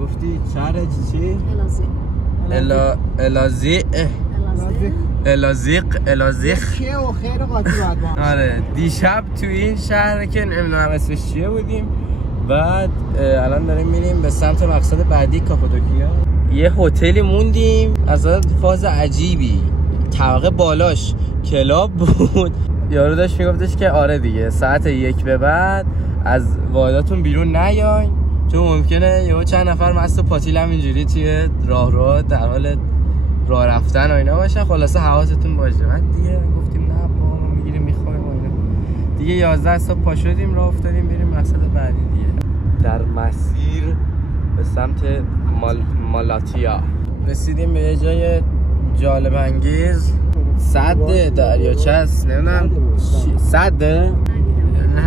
گفتی شهر چی؟ الازیق چیه و خیر قاطی باید با آره دیشب تو این شهر که نمیدونم اسمش چیه بودیم بعد الان داریم میریم به سمت مقصد بعدی کاپادوکیا. یه هتلی موندیم از فاز عجیبی، طبقه بالاش کلاب بود. یارو داشت میگفتش که آره دیگه ساعت 1 به بعد از واداتون بیرون نیاین چون ممکنه یهو چند نفر مست و پاتیل همینجوری توی راه در حال راه رفتن و اینا باشن. خلاصه حواستون باشه. بعد دیگه گفتیم نه بابا ما میگیریم میخوایم و اینا. دیگه 11 صبح پا شدیم راه افتادیم بریم مقصد بعدی دیگه. در مسیر به سمت مالاتیا رسیدیم به یه جای جالب انگیز. سد دریاچه است، نمیدونم سده؟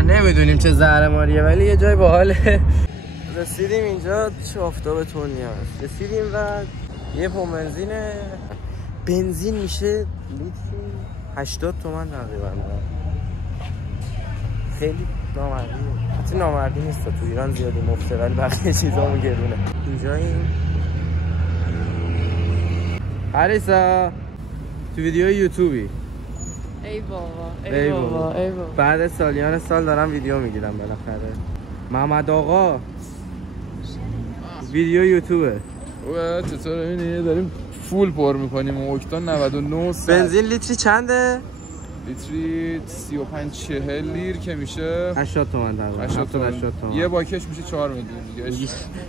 نمیدونیم چه زهرماریه ولی یه جای باحاله. رسیدیم اینجا چه آفتاب تونی هست. رسیدیم و یه پمپ بنزین میشه لیتری 80 تومن تقریبا. خیلی نامردیه. حتی نامردی نیست تو ایران زیادی مفته ولی بقیه چیزا گرونه. اینجا این هریسا تو ویدیو یوتیوبی. ای بابا بعد سالیان سال دارم ویدیو میگیرم بالاخره. محمد آقا ویدیو یوتیوبه. اوه چطور اینه داریم فول پر میکنیم اکتان 99 بنزین لیتری چنده؟ لیتری 35 40 لیر که میشه 80 تومن تقریبا. 80 تومن. یه باکش میشه 4 میلیون دیگه.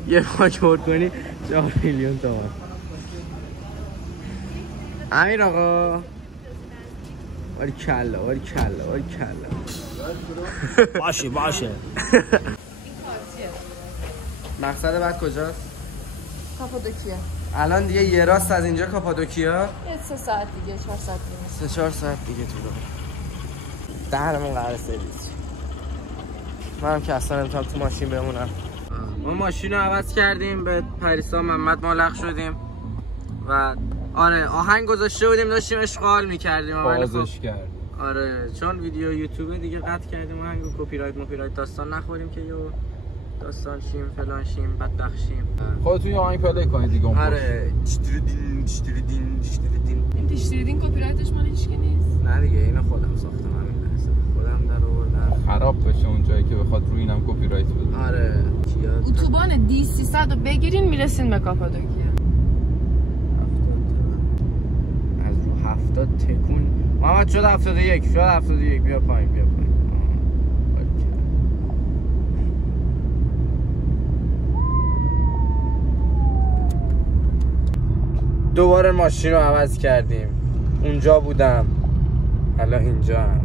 یه باک پر کنی 4 میلیون تومن. امیر آقا ولی کلا باشه مقصد بعد کجاست؟ کاپادوکیا. الان دیگه یه راست از اینجا کاپادوکیا 3 ساعت دیگه 4 ساعت دیگه 3-4 ساعت دیگه تو راه. دهنمون قرار سرویس. منم که اصلا نمیتونم تو ماشین بمونم. ما ماشین رو عوض کردیم به پریسا محمد مالق شدیم و آره آهنگ گذاشته بودیم داشتیم اشغال میکردیم بازش کرد. آره چون ویدیو یوتیوب دیگه قطع کردیم آهنگو کپی رایت داستان نخوریم که یه داستان شیم فلان شیم بدبخت شیم. خودتون یه آهنگ پلی کنید دیگه. آره این دیشتریدین کپی رایتش مال هیچ کی نیست. نه دیگه اینو خودم ساختم همین لحظه. خودم در آوردم خراب بشه اون جایی که بخواد روی اینم کپی رایت بده. آره اتوبان دی 300 رو بگیرین میرسین به کاپادوکیا. 70 از رو 70 تکون محمد شد 71 بیا پایین دوباره ماشین رو عوض کردیم. اونجا بودم حالا اینجا هم.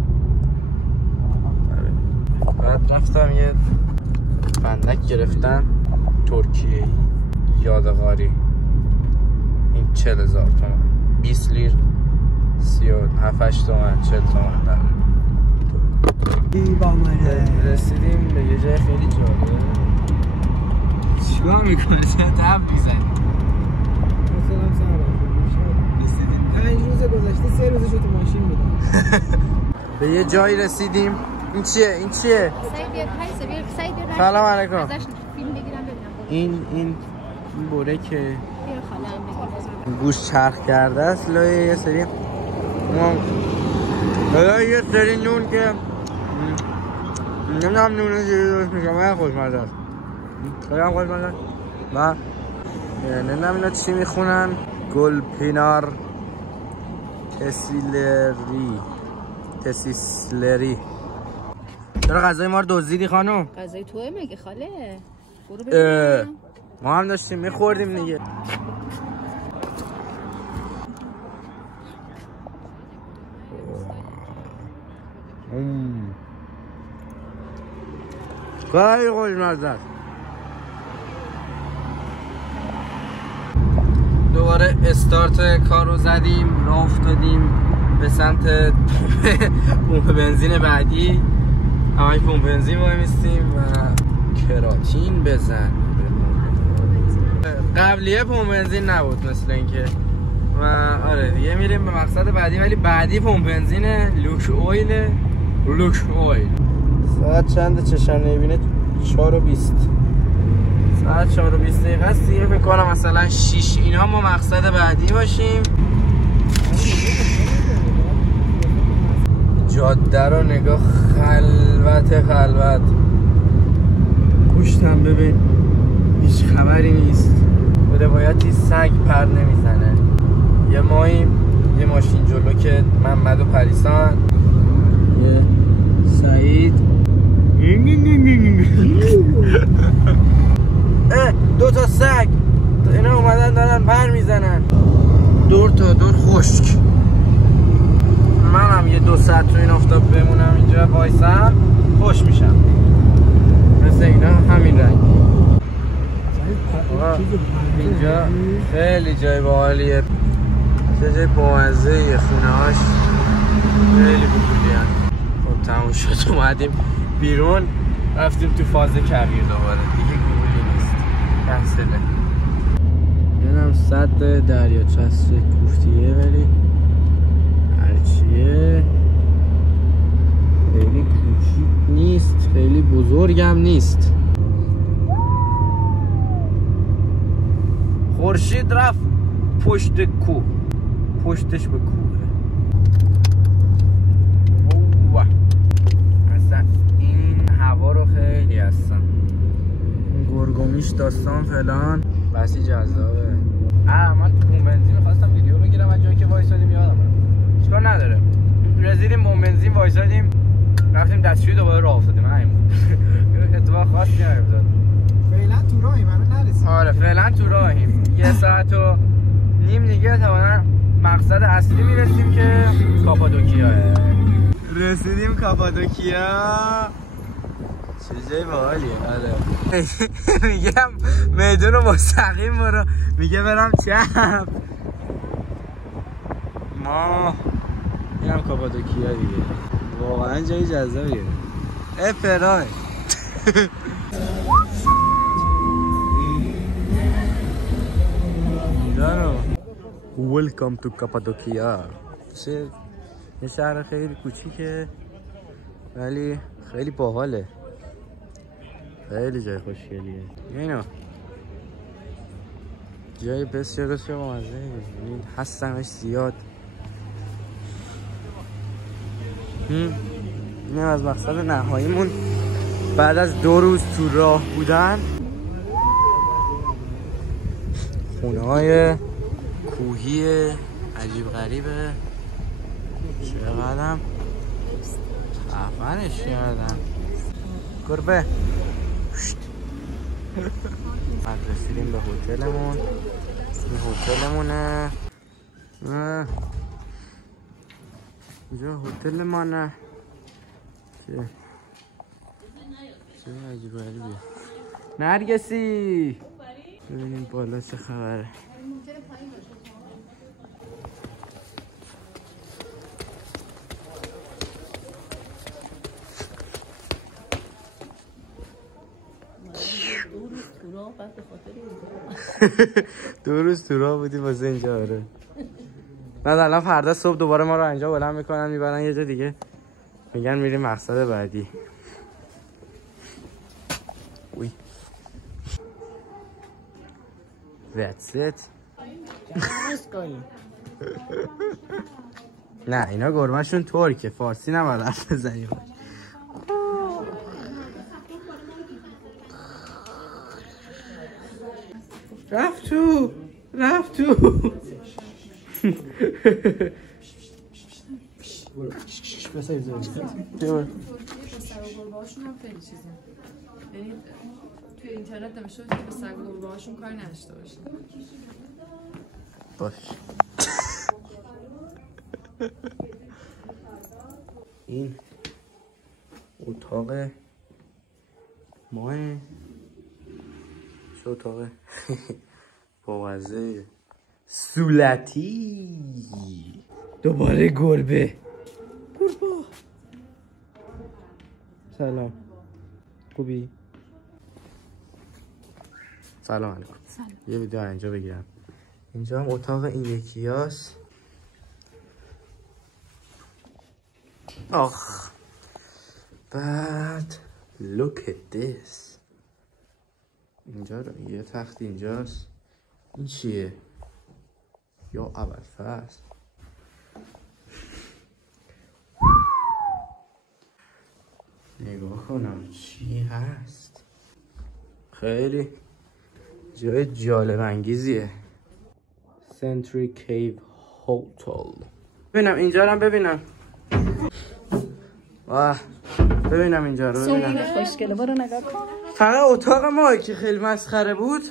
بعد رفتم یه فندک گرفتم ترکیه یادگاری. این 40,000 تومن 20 لیر 37 تومن 40 تومن رسیدیم به یه جای خیلی جالب. چیکار میکنی؟ چه تب میزنی؟ رسیدیم 5 روز گذشته 3 روزش تو ماشین بودم. به یه جایی رسیدیم. این چیه؟ سلام علیکم. این بوره که گوش چرخ کرده است لای یه سری نون که نمیدونم نونه چیزی درست میشه. من خوشمزه است خیلی هم خوشمزه است و نمیدونم اینا چی میخونن. گلپینار تسیسلری. چرا غذای ما رو دزدیدی خانم؟ غذای توه مگه خاله؟ برو ببینم. ما هم داشتیم میخوردیم دیگه. خیلی خوشمزه است. دوباره استارت کار رو زدیم راه افتادیم به سمت پمپ بنزین بعدی. همه پمپ بنزین وای میستیم و کراتین بزن. قبلیه پمپ بنزین نبود مثل اینکه و آره دیگه میریم به مقصد بعدی ولی بعدی پمپ بنزین لوک اویل. ساعت چنده چشم نمیبینه 4:20. ساعت 4 و 20 دقیقه است دیگه. فکر کنم مثلا 6 اینا ما مقصد بعدی باشیم. جاده رو نگاه، خلوت پشتم ببین، هیچ خبری نیست. به روایتی سگ پر نمیزنه. یه ماییم، یه ماشین جلو که محمد و پریسان، یه سعید. دو تا سگ اینا اومدن دارن پر میزنن. دور تا دور خشک. منم یه 2 ساعت تو این آفتاب بمونم اینجا وایسم خوش میشم. مثل اینا همین رنگ. اینجا خیلی جای باحالیه. چه جای بامزه، خونه هاش خیلی بزرگی هست. خب تموم شد، اومدیم بیرون، رفتیم تو فاز کویر دوباره دیگه. گوگلی نیست، کنسله. اینم سد دریاچه کوفتیه، ولی هرچیه خیلی کوچیک نیست، خیلی بزرگم نیست. خورشید رفت پشت کوه، پشتش به کوه. اوه اصلا این هوا رو خیلی هستم. گرگومیش داستان فلان بسی جذابه. من تو بوم بنزین میخواستم ویدیو بگیرم از جایی که وایسادیم، یادم رفت. چیکار نداره، رسیدیم بوم بنزین وایسادیم، رفتیم دستشویی دوباره راه افتادیم. همین بود. اتفاق خاصی نیفتاد. فعلا تو راهیم، هنوز نرسیدیم. آره فعلا تو راهیم. 1.5 ساعت دیگه تا مقصد اصلی میرسیم که کاپادوکیا. رسیدیم کاپادوکیا. چه جای باحالیه. آره میگم میدون رو مستقیم برو، میگه برم چپ. ما اینم کاپادوکیا دیگه. واقعا جای جذابیه. پرای Welcome to Cappadocia. یه شهر خیلی کوچیکه ولی خیلی باحاله. خیلی جای خوشگلیه. اینو جای بسیار بامزه. یعنی هستنش زیاد. این از مقصد نهاییمون بعد از 2 روز تو راه بودن. خونه های کوهی عجیب غریبه. چقدرم خفنش کردن. گربه بعد رسیدیم به هتلمون. این هتلمونه. اینجا هتل مانه که چه عجیب غریبه. نرگسی ببینیم بالا چه خبره. دو روز تو راه بودی واسه اینجا. آره نه الان فردا صبح دوباره ما رو اینجا بلند میکنن میبرن یه جا دیگه، میگن میریم مقصد بعدی. وی That's it. نه اینا گرمه‌شون ترکه، فارسی نباید حرف بزنیم. رفت تو بسایی بزنیم هاشون هم خیلی چیزه. یعنی توی اینترنت نمیشه که به سگ و گربه هاشون کاری نداشته باشن. باش. این اتاق ماه. چه اتاقه؟ بامزه. سولتی. دوباره گربه. سلام. خوبی؟ سلام علیکم. یه ویدیو اینجا بگیرم. اینجا هم اتاق این یکی هست. آخ بعد look at this. اینجا رو یه تخت اینجاست. این چیه؟ یا ابوالفضل. نگاه کنم چی هست. خیلی جای جالب انگیزیه. سنتری کیو هتل. ببینم اینجا رو ببینم. واه ببینم اینجا رو ببینم. خوشگله برو نگاه کن. فقط اتاق ما که خیلی مسخره بود.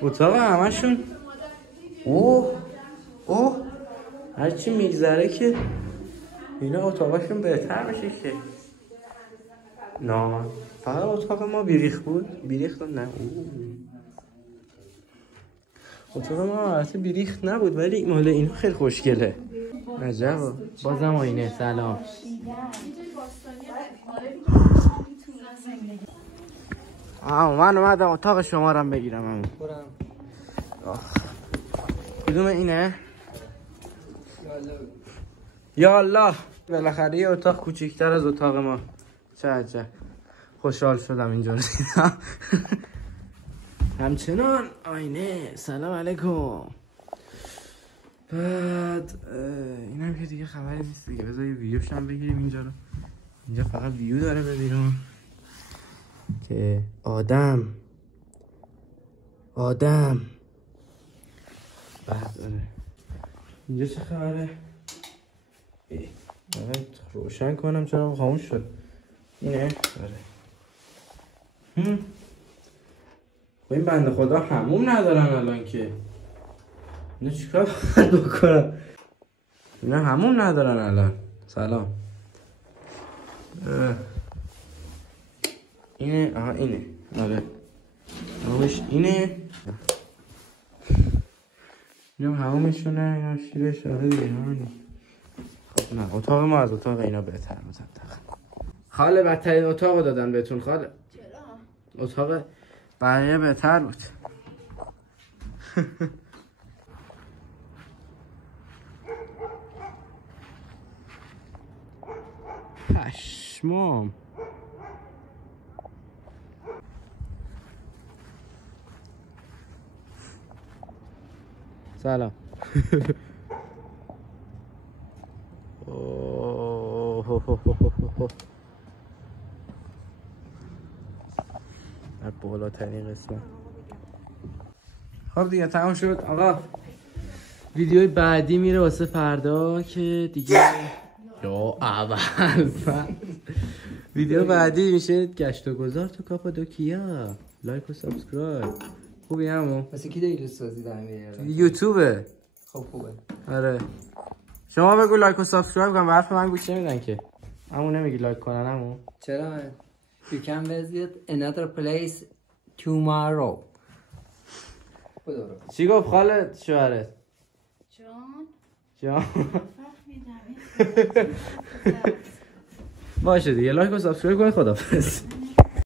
اتاق همشون اوه هرچی میگذره که اینا اتاقشون بهتر میشه که. نه فقط اتاق ما بیریخ بود. بیریخ نه اتاق ما البته بیریخ نبود ولی مال اینا خیلی خوشگله. عجبا. بازم آینه. سلام. من اومدم اتاق شما رو بگیرم. همون کدوم اینه؟ یا الله بالاخره یه اتاق کوچیک‌تر از اتاق ما. چه عجب. خوشحال شدم اینجا رسیدم. همچنان آینه. سلام علیکم. بعد اینم که دیگه خبری نیست دیگه. بذار یه ویوش هم بگیریم اینجا رو. اینجا فقط ویو داره به بیرون که آدم بعد اینجا چه خبره؟ روشن کنم چرا خاموش شد. اینه داره. خب این بنده خدا حموم ندارن الان که. اینا چیکار بکنم؟ اینا حموم ندارن الان. سلام. اینه اینه. آره حمومش اینه. اینم حمومشونه. اینا شیرش. آره دیگه. خب نه اتاق ما از اتاق اینا بهتر مطلقا. خاله بدترین اتاق دادن بهتون خاله. چرا؟ اتاق بقیه بهتر بود. پشمام. سلام. در بالاترین قسمت. خب دیگه تمام شد آقا. ویدیوی بعدی میره واسه فردا که دیگه یا اول ویدیو بعدی میشه گشت و گذار تو کاپادوکیا. لایک و سابسکرایب. خوبی همون؟ واسه کی دیگه سازی دارم میاره؟ یوتیوبه. خب خوبه. آره شما بگو لایک و سابسکرایب کن. حرف من گوش نمیدن که. همون نمیگی لایک کنن همون. چرا؟ You can visit another place tomorrow. چی گفت خالد شوهرت؟ جان باشه دیگه لایک و سابسکرایب کن. خدافظ.